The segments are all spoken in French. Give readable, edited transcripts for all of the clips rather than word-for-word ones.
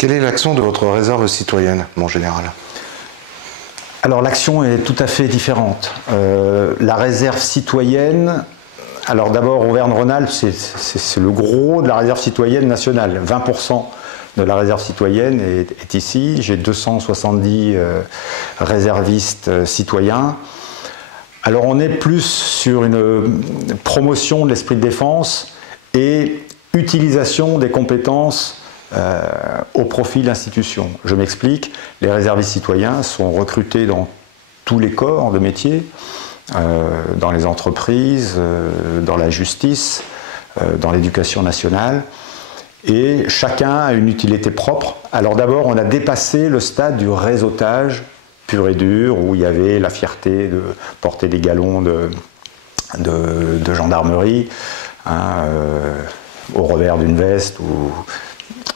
Quelle est l'action de votre réserve citoyenne, mon général? Alors l'action est tout à fait différente. La réserve citoyenne, alors d'abord Auvergne-Rhône-Alpes, c'est le gros de la réserve citoyenne nationale. 20% de la réserve citoyenne est ici. J'ai 270 réservistes citoyens. Alors on est plus sur une promotion de l'esprit de défense et utilisation des compétences au profit de l'institution. Je m'explique, les réservistes citoyens sont recrutés dans tous les corps de métier, dans les entreprises, dans la justice, dans l'éducation nationale, et chacun a une utilité propre. Alors d'abord, on a dépassé le stade du réseautage pur et dur, où il y avait la fierté de porter des galons de gendarmerie, hein, au revers d'une veste.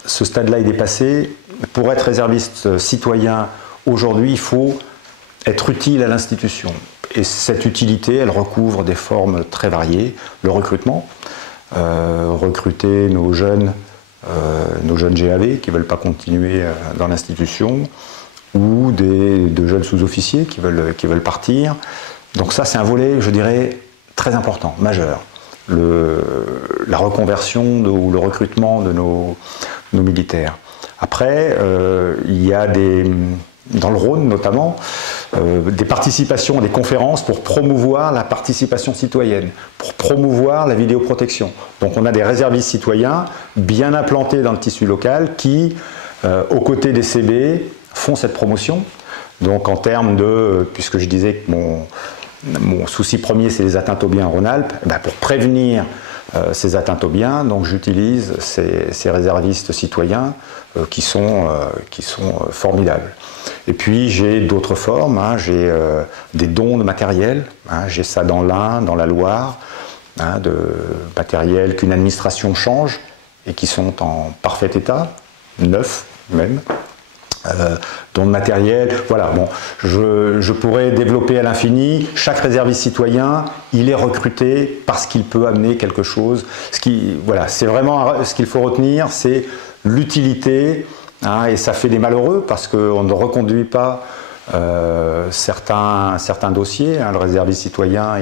Ce stade-là est dépassé. Pour être réserviste citoyen, aujourd'hui, il faut être utile à l'institution. Et cette utilité, elle recouvre des formes très variées. Le recrutement, recruter nos jeunes GAV qui ne veulent pas continuer dans l'institution, ou de jeunes sous-officiers qui veulent partir. Donc ça, c'est un volet, je dirais, très important, majeur. La reconversion ou le recrutement de nos militaires. Après, il y a dans le Rhône notamment, des participations à des conférences pour promouvoir la participation citoyenne, pour promouvoir la vidéoprotection. Donc on a des réservistes citoyens bien implantés dans le tissu local qui, aux côtés des CB, font cette promotion. Donc en termes de, puisque je disais que mon souci premier c'est les atteintes aux biens en Rhône-Alpes, pour prévenir ces atteintes aux biens, donc j'utilise ces réservistes citoyens qui sont formidables. Et puis j'ai d'autres formes, hein, j'ai des dons de matériel, hein, j'ai ça dans l'Ain, dans la Loire, hein, de matériel qu'une administration change et qui sont en parfait état, neufs même. Dons de matériel, voilà, bon, je pourrais développer à l'infini. Chaque réserviste citoyen, il est recruté parce qu'il peut amener quelque chose. Voilà, c'est vraiment ce qu'il faut retenir, c'est l'utilité, hein, et ça fait des malheureux parce qu'on ne reconduit pas certains dossiers. Hein. Le réserviste citoyen,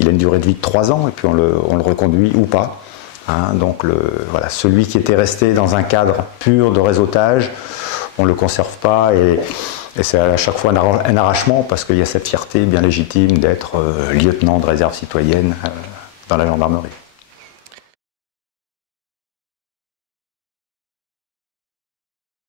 il a une durée de vie de 3 ans et puis on le reconduit ou pas. Hein. Donc voilà, celui qui était resté dans un cadre pur de réseautage, on ne le conserve pas et c'est à chaque fois un arrachement parce qu'il y a cette fierté bien légitime d'être lieutenant de réserve citoyenne dans la gendarmerie.